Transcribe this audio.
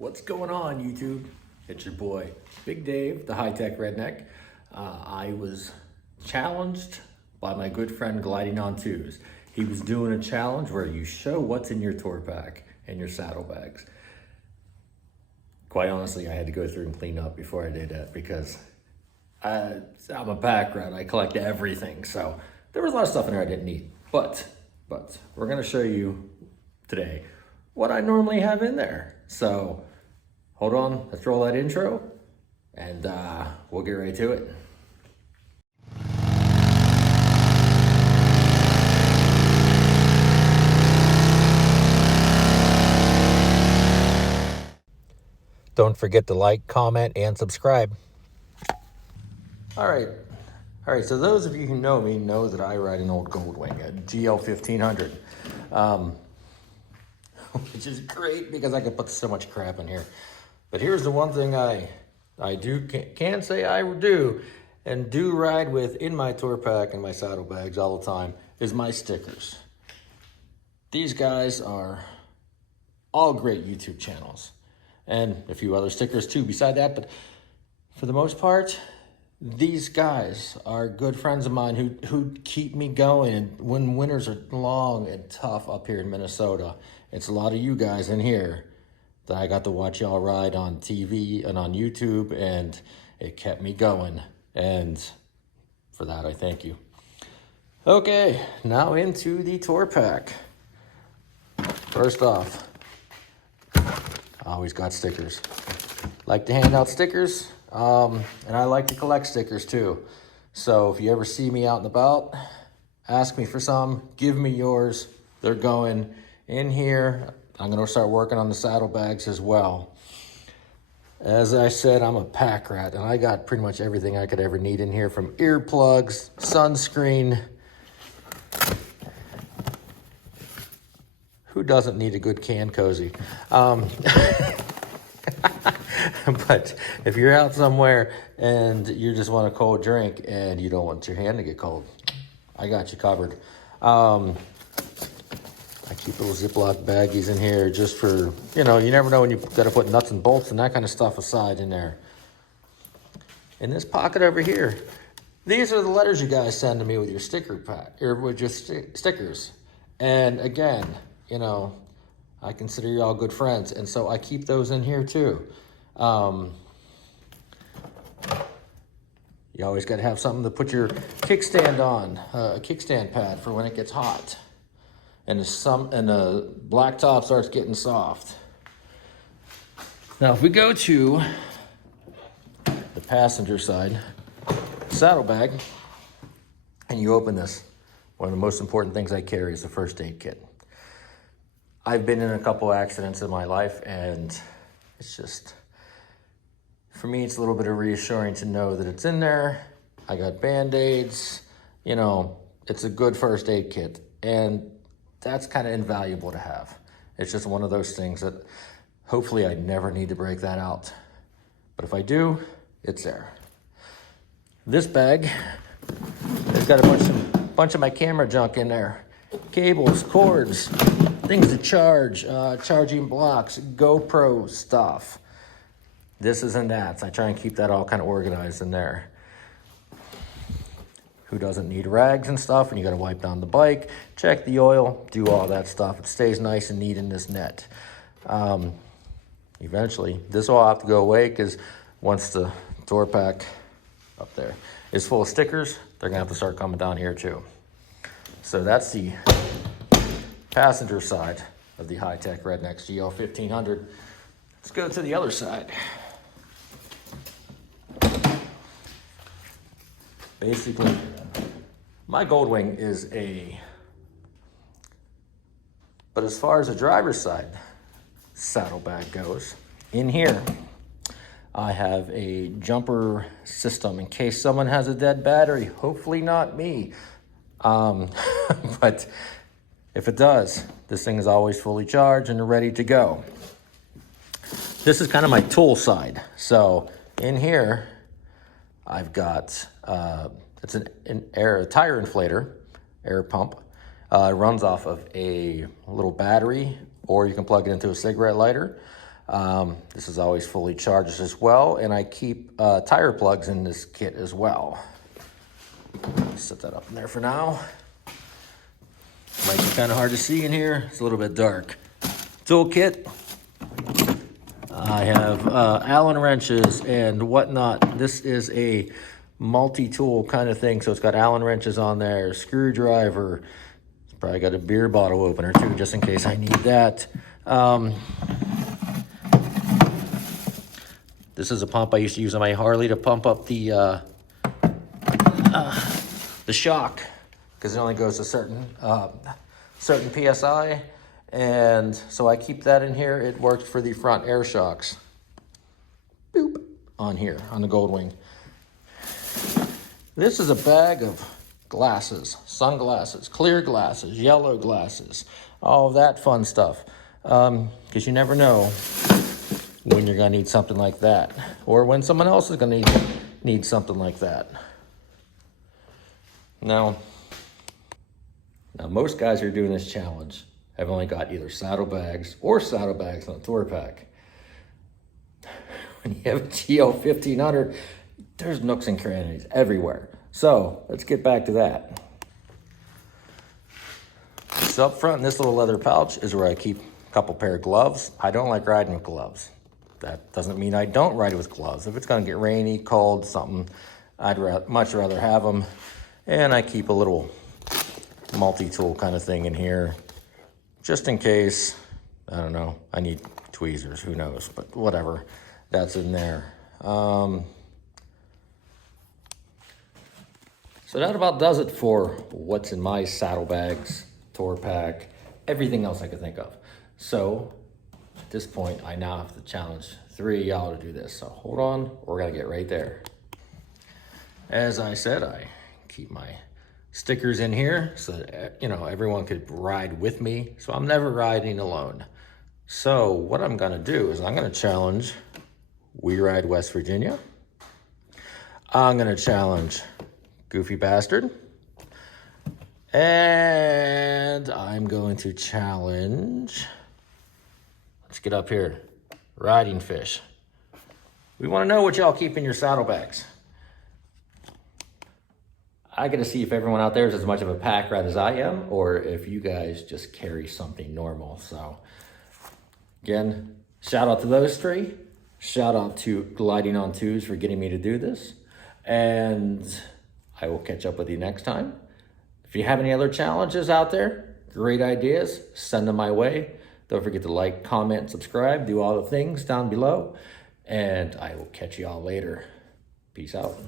What's going on, YouTube? It's your boy, Big Dave, the Hi.tech.redneck. I was challenged by my good friend GlidingOnTwos. He was doing a challenge where you show what's in your tour pack and your saddlebags. Quite honestly, I had to go through and clean up before I did that because I'm a pack rat. I collect everything, so there was a lot of stuff in there I didn't need. But we're gonna show you today what I normally have in there. So hold on, let's roll that intro and we'll get right to it. Don't forget to like, comment, and subscribe. All right, so those of you who know me know that I ride an old Goldwing, a GL 1500. Which is great because I can put so much crap in here. But here's the one thing I can say I do and do ride with in my tour pack and my saddlebags all the time is my stickers. These guys are all great YouTube channels and a few other stickers too beside that, but for the most part, these guys are good friends of mine who keep me going when winters are long and tough up here in Minnesota. It's a lot of you guys in here that I got to watch y'all ride on TV and on YouTube, and it kept me going. And for that, I thank you. Okay, now into the tour pack. First off, I always got stickers. Like to hand out stickers, and I like to collect stickers too. So if you ever see me out and about, ask me for some, give me yours. They're going in here. I'm gonna start working on the saddlebags as well. As I said, I'm a pack rat and I got pretty much everything I could ever need in here, from earplugs, sunscreen. Who doesn't need a good can cozy? But if you're out somewhere and you just want a cold drink and you don't want your hand to get cold, I got you covered. I keep little Ziploc baggies in here just for, you never know when you got to put nuts and bolts and that kind of stuff aside in there. In this pocket over here, these are the letters you guys send to me with your sticker pack, or with your stickers. And again, I consider you all good friends, and so I keep those in here too. You always got to have something to put your kickstand on, a kickstand pad for when it gets hot and the blacktop starts getting soft. Now, if we go to the passenger side saddlebag and you open this, one of the most important things I carry is the first aid kit. I've been in a couple accidents in my life, and it's just, for me, it's a little bit of reassuring to know that it's in there. I got Band-Aids, it's a good first aid kit, and that's kind of invaluable to have. It's just one of those things that hopefully I never need to break that out. But if I do, it's there. This bag has got a bunch of my camera junk in there. Cables, cords, things to charge, charging blocks, GoPro stuff. This is and that. So I try and keep that all kind of organized in there. Who doesn't need rags and stuff? And you got to wipe down the bike, check the oil, do all that stuff. It stays nice and neat in this net. Eventually, this will have to go away because once the tour pack up there is full of stickers, they're going to have to start coming down here too. So that's the passenger side of the Hi.tech.redneck GL 1500. Let's go to the other side. Basically, my Goldwing is but as far as the driver's side saddlebag goes, in here, I have a jumper system in case someone has a dead battery. Hopefully not me. But if it does, this thing is always fully charged and ready to go. This is kind of my tool side. So in here, I've got, it's a tire inflator, air pump. It runs off of a little battery, or you can plug it into a cigarette lighter. This is always fully charged as well, and I keep tire plugs in this kit as well. Set that up in there for now. Might be kind of hard to see in here. It's a little bit dark. Toolkit. I have Allen wrenches and whatnot. This is a multi-tool kind of thing, so it's got Allen wrenches on there, screwdriver. It's probably got a beer bottle opener too, just in case I need that. This is a pump I used to use on my Harley to pump up the shock, because it only goes a certain PSI, and so I keep that in here. It works for the front air shocks. Boop, on here, on the Goldwing. This is a bag of glasses, sunglasses, clear glasses, yellow glasses, all of that fun stuff, because you never know when you're gonna need something like that, or when someone else is gonna need something like that. Now, most guys who are doing this challenge have only got either saddlebags or saddlebags on a tour pack. When you have a GL 1500, there's nooks and crannies everywhere. So let's get back to that. So up front in this little leather pouch is where I keep a couple pair of gloves. I don't like riding with gloves. That doesn't mean I don't ride with gloves. If it's gonna get rainy, cold, something, I'd much rather have them. And I keep a little multi-tool kind of thing in here, just in case, I don't know, I need tweezers, who knows, but whatever, that's in there. So that about does it for what's in my saddlebags, tour pack, everything else I could think of. So at this point, I now have to challenge 3 of y'all to do this. So hold on, we're gonna get right there. As I said, I keep my stickers in here so that, you know, everyone could ride with me. So I'm never riding alone. So what I'm gonna do is I'm gonna challenge We Ride West Virginia. I'm gonna challenge Goofy Bastard. And I'm going to challenge, let's get up here, Riding Fish. We wanna know what y'all keep in your saddlebags. I gotta see if everyone out there is as much of a pack rat as I am, or if you guys just carry something normal. So again, shout out to those 3. Shout out to GlidingOnTwos for getting me to do this. And I will catch up with you next time. If you have any other challenges out there, great ideas, send them my way. Don't forget to like, comment, subscribe, do all the things down below. And I will catch you all later. Peace out.